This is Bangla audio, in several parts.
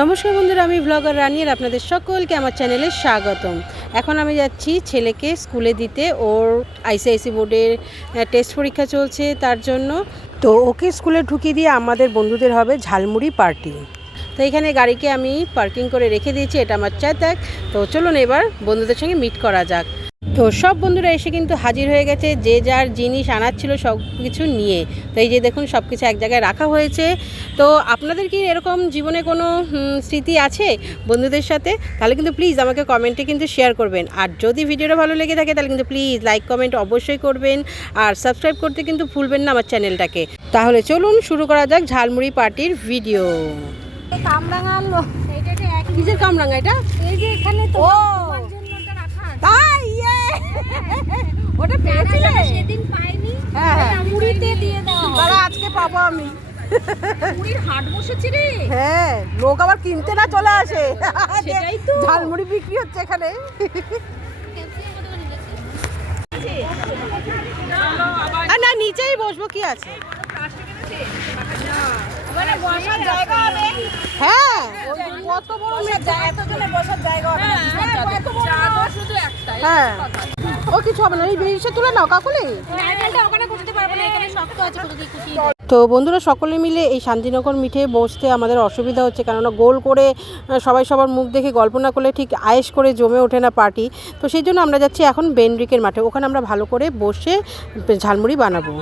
নমস্কার বন্ধুরা, আমি ব্লগার রানী আর আপনাদের সকলকে আমার চ্যানেলে স্বাগতম। এখন আমি যাচ্ছি ছেলেকে স্কুলে দিতে, ওর আইসিআইসি বোর্ডের টেস্ট পরীক্ষা চলছে তার জন্য। তো ওকে স্কুলে ঢুকিয়ে দিয়ে আমাদের বন্ধুদের হবে ঝালমুড়ি পার্টি। তো এখানে গাড়িকে আমি পার্কিং করে রেখে দিয়েছি, এটা আমার চাতাক। তো চলুন এবার বন্ধুদের সঙ্গে মিট করা যাক। তো সব বন্ধুরা এসে কিন্তু হাজির হয়ে গেছে, যে যার জিনিস আনার ছিল সব কিছু নিয়ে। তো এই যে দেখুন সব কিছু এক জায়গায় রাখা হয়েছে। তো আপনাদের কি এরকম জীবনে কোনো স্মৃতি আছে বন্ধুদের সাথে? তাহলে কিন্তু প্লিজ আমাকে কমেন্টে কিন্তু শেয়ার করবেন। আর যদি ভিডিওটা ভালো লেগে থাকে তাহলে কিন্তু প্লিজ লাইক কমেন্ট অবশ্যই করবেন, আর সাবস্ক্রাইব করতে কিন্তু ভুলবেন না আমার চ্যানেলটাকে। তাহলে চলুন শুরু করা যাক ঝালমুড়ি পার্টির ভিডিও। কামরাঙা আনলো, কিসের কামরাঙা এটা? এই যে এখানে তো তোমার জন্য ওটা রাখা আছে। তাই ওটা পেয়েছিলে? সেদিন পাইনি, হ্যাঁ মুড়িতে দিয়ে দাও। তারা আজকে পাবো আমি। মুড়ির হাট বসেছে রে। হ্যাঁ, লোক আবার কিনতে না চলে আসে। সেটাই তো। ঝালমুড়ি বিক্রি হচ্ছে এখানে। না নিচেই বসবো, কি আছে? মানে বসার জায়গা হবে। হ্যাঁ, কত বড় এতজনে বসার জায়গা হবে না। চাদর শুধু একটাই। হ্যাঁ, ও কিছু হবে না, এই বেরিয়ে তুলে নাও কাকুলি। নারকেলটা ওখানে বসাতে পারবো না, এখানে শক্ত আছে, কোথায় কুচিয়ে দাও। তো বন্ধুরা সকলে মিলে এই শান্তিনগর মিঠে বসতে আমাদের অসুবিধা হচ্ছে, কেননা গোল করে সবাই সবার মুখ দেখে গল্প না করলে ঠিক আয়েশ করে জমে ওঠে না পার্টি। তো সেই জন্য আমরা যাচ্ছি এখন বেনরিকের মাঠে, ওখানে আমরা ভালো করে বসে ঝালমুড়ি বানাবো।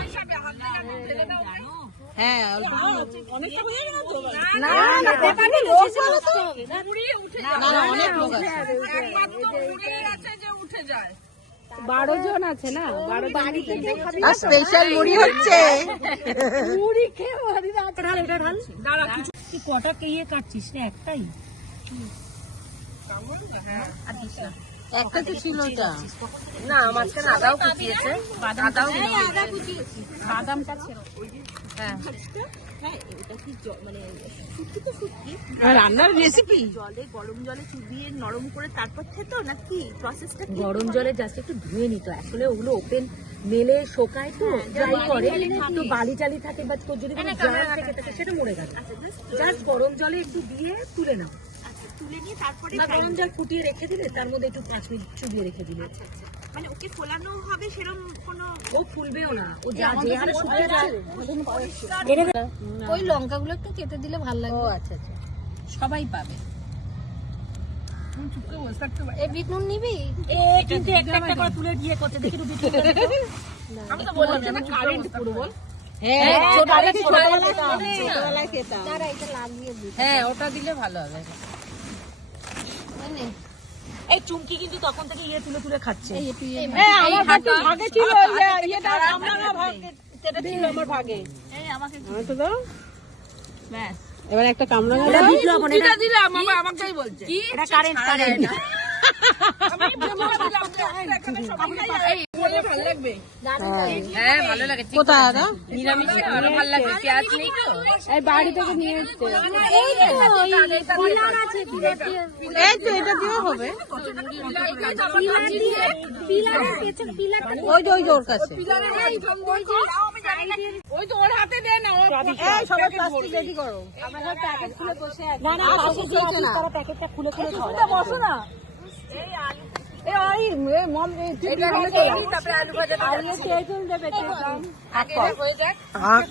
হ্যাঁ, যায় 12 জন আছে না, 12 বাড়িতে আর স্পেশাল মুড়ি হচ্ছে। মুড়ি খেয়ে বাড়ি রাতে ঢাল, এটা ঢাল। দাঁড়া, কিছু কি কটা ইয়ে কাটছিস রে? একটাই একটা তো ছিল এটা না, মাঝখানে আদাও কুচিয়েছে, আদাও কুচিয়েছে, বাদামটা ছিল। হ্যাঁ রান্নার রেসিপি। জলে গরম জলে চুবিয়ে নরম করে তারপর খেতো নাকি প্রসেসটা? গরম জলে জাস্ট একটু ধুয়ে নিত। আসলে ওগুলো ওপেন মেলে শোকায় তো, ড্রাই করে, একটু বালি টালি থাকে বা তোর যদি কোনো জার থেকে থাকে সেটা মরে গেছে। জাস্ট গরম জলে একটু দিয়ে তুলে নাও। তুলে নিয়ে তারপরে বা গরম জল ফুটিয়ে রেখে দিলে, তার মধ্যে একটু 5 মিনিট চুবিয়ে রেখে দিলে। মানে ওকে ফোলানো হবে সেরকম কোনো? ও ফুলবেও না, ও যা যে হারে শুকিয়ে যায়। ওই লঙ্কাগুলো একটু কেটে দিলে ভালো লাগবে। ও আচ্ছা আচ্ছা, সবাই পাবে। এই বিট নুন নিবি? কিন্তু একটা একটা করে তুলে দিয়ে করতে দেখি তো বিট নুন। আমি তো বললাম না কারেন্ট পুরো বল। হ্যাঁ ছোটবেলায় খেতাম। দাঁড়া, এটা লাগিয়ে দিই। হ্যাঁ, ওটা দিলে ভালো হবে। এই চুমকি কিন্তু তখন থেকে ইয়ে তুলে তুলে খাচ্ছে। আমার ভাগে ছিল ইয়েটা, আমরা ভাগে সেটা ছিল আমার ভাগে। এই আমাকে তো দাও ব্যাস। এবার একটা কামরাঙা এটা দাও। বিপ্লব, এটা দিলাম আমাকেই বলছে। এটা কারেন্ট কারেন্ট। হ্যাঁ ভালো লাগে। কোথায় দাদা? নিরামিষ ভালো লাগবে, পেঁয়াজ নেই তো। এই বাড়ি থেকে নিয়ে এসেছে। এই তো পিলার আছে, পিলার দিয়ে। এই তো এটা দিয়ে হবে। পিলারের পেছনে পিলারটা ওই যে ওর কাছে। ওই তো ওর হাতে দে না। এই সবাই প্লাস্টিক রেডি করো। আমরা সব প্যাকেট খুলে বসে আছি। না না, পাশে চলছে না। তারা প্যাকেটটা খুলে খুলে খাওয়া। বসো না। এই আলু, এই মম এটা রেডি, তারপরে আলু ভাজা আলু তেল দেবে, তেল দাম আগে হয়ে যাক।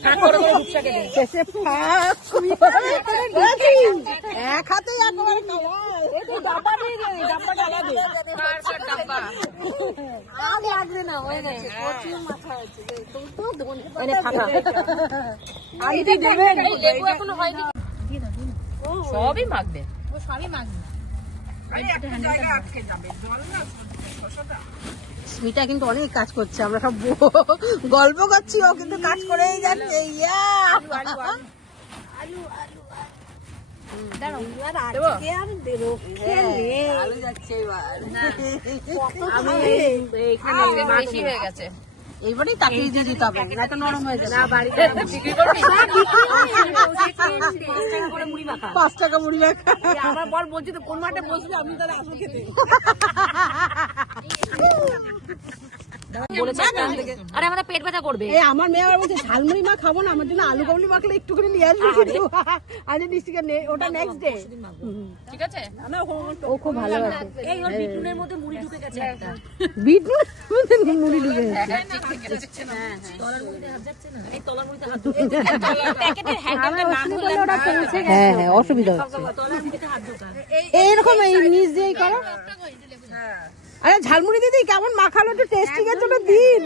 কাট করে করে গুছাকে দে। শেষে ফাক এক হাতে একেবারে কামাল। এই তো ডাব্বা দিয়ে দে, ডাব্বা ডালা দে। কার ডাব্বা? আর লাগবে না, হয়ে গেছে। প্রচুর মাথা হয়েছে। তো ধনে মানে ফাঁকা। আলু দিয়ে দেবে, লেবু এখনো হয়নি। দিয়ে দাও, দিয়ে দাও। সবই মাখবে। ও সবই মাখবে। স্মিতা কিন্তু অনেক কাজ করছে, আমরা সব গল্প করছি, ও কিন্তু কাজ করেই যাচ্ছে। ইয়া আলু যাচ্ছে বেশি হয়ে গেছে। এইবারই তাকিয়ে দিয়ে দিতে হবে, না তো নরম হয়ে যাবে। না বাড়িতে বিক্রি করবি? 5 টাকা মুড়ি রাখা। আমার বর বলছি তো কোন মাঠে বসবি, আমি তাহলে আসবো খেতে। বলেছে আরে আমাদের পেট ব্যথা করবে। এই আমার মেয়ে আবার বলছে ঝালমুড়ি মা খাবো না, আমার জন্য আলু কাবলি মাখলে একটু করে নিয়ে আসবে কিন্তু আজ ডিস্ট্রিক্টে ওটা নেক্সট ডে। ঠিক আছে ও খুব ভালোবাসে। এই ওর বিটনুনের মধ্যে মুড়ি ঢুকে গেছে একটা। বিটনুন মুড়ি ঢুকে গেছে। তলার মুড়িতে হাত যাচ্ছে না, এই তলার মুড়িতে হাত ঢুকে প্যাকেটের হ্যান্ডেলটা না খুললে ওটা পৌঁছে গেছে। হ্যাঁ হ্যাঁ অসুবিধা হচ্ছে। তলার মুড়িতে হাত ঢোকা এইরকম এই নিচ দিয়েই করো। আরে ঝালমুড়ি দিদি কেমন মাখালো, একটু টেস্টিং এর জন্য দিন।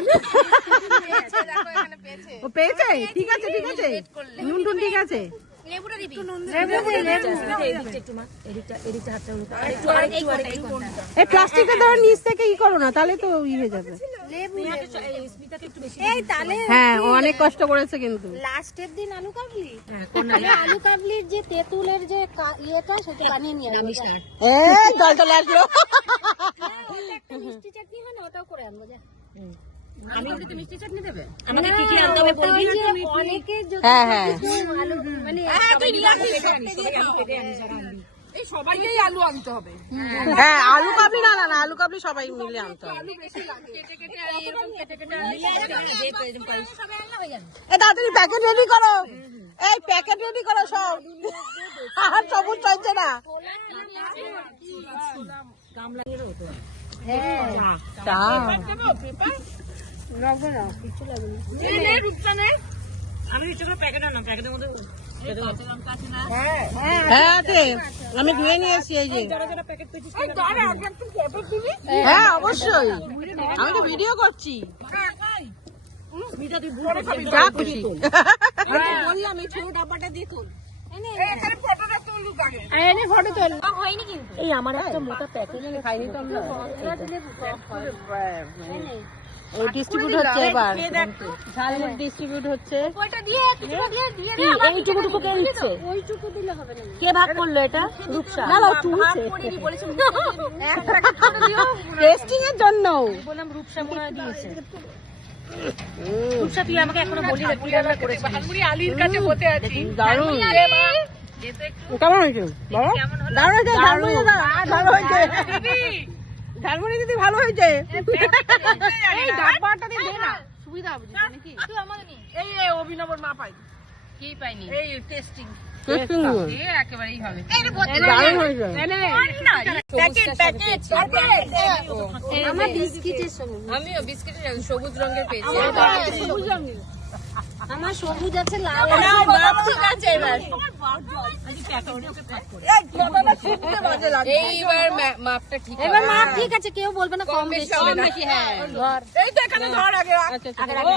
ও পেয়েছে, ঠিক আছে ঠিক আছে, নুন টুন ঠিক আছে। লেবুটা দিবি এই প্লাস্টিকটা ধরো নিচ থেকে ই করো না, তাহলে তো ই হয়ে যাবে। হ্যাঁ ও অনেক কষ্ট করেছে কিন্তু। লাস্টের দিন আলু কাবলি, আলু কাবলির যে তেঁতুলের যে ইয়েটা সেটা বানিয়ে নিয়ে আসবো। এই জল চলে আসলো। একটা মিষ্টি চাটনি হয় না, ওটাও করে আনবো। যা মিষ্টি চাটনি দেবে আমাকে কি কি আনতে হবে বলবি। অনেকে যদি হ্যাঁ হ্যাঁ আলু মানে এই সবাইকেই আলু আনতে হবে। হ্যাঁ আলু কাবলি না না না, আলু কাবলি সবাই মিলে আনতে হবে। এই তাড়াতাড়ি প্যাকেট রেডি করো, এই প্যাকেট রেডি করো সব, আর সবুজ চলছে না। হ্যাঁ আমি ধুয়ে নিয়েছি এই যে। হ্যাঁ অবশ্যই, আমি তো ভিডিও করছি। যা খুশি বললাম এই ছোট ডাব্বাটা দেখুন। এই আমার একটা মোটা প্যাকেট খাইনি তো আমরা। এই ডিস্ট্রিবিউট হচ্ছে এবার, ঝালমুড়ি ডিস্ট্রিবিউট হচ্ছে। ওইটা দিয়ে কিছুটা দিয়ে দিয়ে এইটুকু কে দিচ্ছে? ওইটুকু দিলে হবে না। কে ভাগ করলো এটা? রূপসা না না তুলছে টেস্টিং এর জন্য। বললাম রূপসা মনে হয় দিয়েছে। রূপসা তুই আমাকে এখনো বলি না, তুই রান্না করেছিস। ঝালমুড়ি আলির কাছে বসে আছি। দারুণ কেমন হয়েছে বলো? দারুণ হয়েছে ঝালমুড়ি দাদা, ভালো হয়েছে ঝালমুড়ি দিদি, ভালো হয়েছে। এই ডাব্বাটা দিয়ে দে না, সুবিধা হবে নাকি? তুই আমাকে নি। এই অভিনবর মা পাই কি পাইনি, এই টেস্টিং একেবারেই হবে। দারুণ হয়েছে। প্যাকেট প্যাকেট আমার বিস্কিটের সবুজ, আমিও বিস্কিটের সবুজ রঙের পেয়েছি। আমার সবুজ আছে, লাল ঠিক আছে এবার এইবার মাপটা ঠিক এবার মাপ ঠিক আছে, কেউ বলবে না কম বেশি। হ্যাঁ এই তো এখানে ধর আগে। আচ্ছা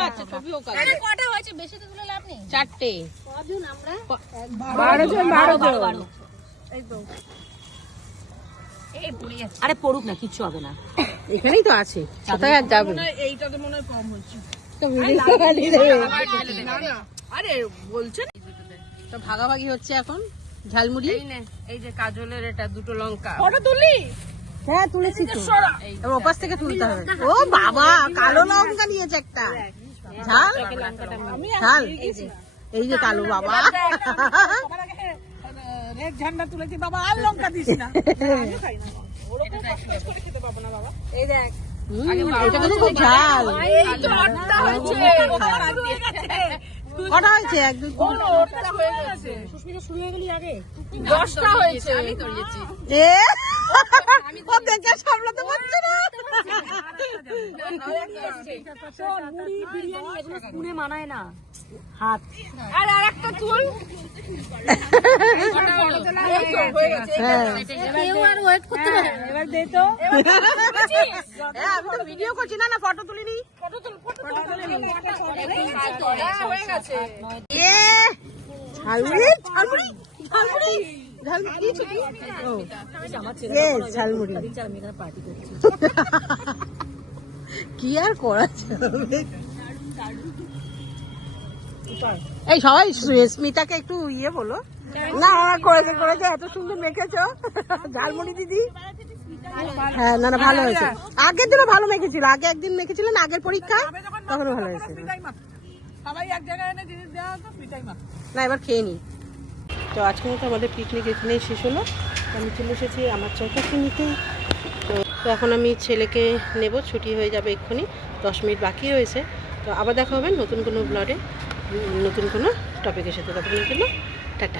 আচ্ছা ছবিও কাজ। কটা হয়েছে, বেশি তো তুলে লাভ নেই। 4টে কজন আমরা? 12 জন 12 জন। আরে পড়ুক না, কিচ্ছু হবে না। এখানেই তো আছে, কোথায় আর যাবে। এইটাতে মনে হয় কম হচ্ছে। তো ভিডিও বানিয়ে দেবে। আরে বলছে তো ভাগাভাগি হচ্ছে এখন ঝালমুড়ি। এই যে কাজলের এটা দুটো লঙ্কা। হ্যাঁ তুলেছি তো, এবার ওপাশ থেকে তুলতে হবে। ও বাবা কালো লঙ্কা নিয়েছে একটা, ঝাল ঝাল, এই যে কালো বাবা। রেড ঝান্ডা তুলেছি বাবা, আর লঙ্কা দিস না। এই দেখ এটা কিন্তু খুব ঝাল। কটা হয়েছে? 1 2 3 সুস্মিতা শুরু হয়ে গেলি আগে 10টা হয়েছে। আমি তুলেছি। এ ও দেখে সামলাতে পারছে না। মুড়ি বিরিয়ানি এগুলো স্পুনে মানায় না, হাত। আর আরেকটা তুল। হ্যাঁ কেউ আর ওয়েট করতে পারে না। এবার দে তো। আমি তো ভিডিও করছি, না না ফটো তুলিনি। হয়ে গেছে। এ ঝালমুড়ি ঝালমুড়ি ঝালমুড়ি ঝালমুড়ি দিয়েছো কি? ও ইয়েস ঝালমুড়ি। আমি এখানে পার্টি করছি। কি আর করা যাবে। এই সবাই স্মিতাকে একটু ইয়ে বলো না, করেছে করেছে, এত সুন্দর মেখেছো ঝালমুড়ি দিদি। হ্যাঁ না না ভালো হয়েছে, আগের দিনও ভালো মেখেছিল, আগে একদিন মেখেছিলেন আগের পরীক্ষা, তখনও ভালো হয়েছে। সবাই এক জায়গায় এনে জিনিস দেওয়া হতো, পিঠাই মা। না এবার খেয়ে নি। তো আজকে মতো আমাদের পিকনিক এখানেই শেষ হলো। আমি চলে এসেছি আমার চৌকাঠি নিতে। তো এখন আমি ছেলেকে নেব, ছুটি হয়ে যাবে এক্ষুনি। তো 10 মিনিট বাকি রয়েছে। তো আবার দেখা হবে নতুন কোনো ব্লগে, নতুন কোনো টপিকের সাথে। ততক্ষণের জন্য টাটা।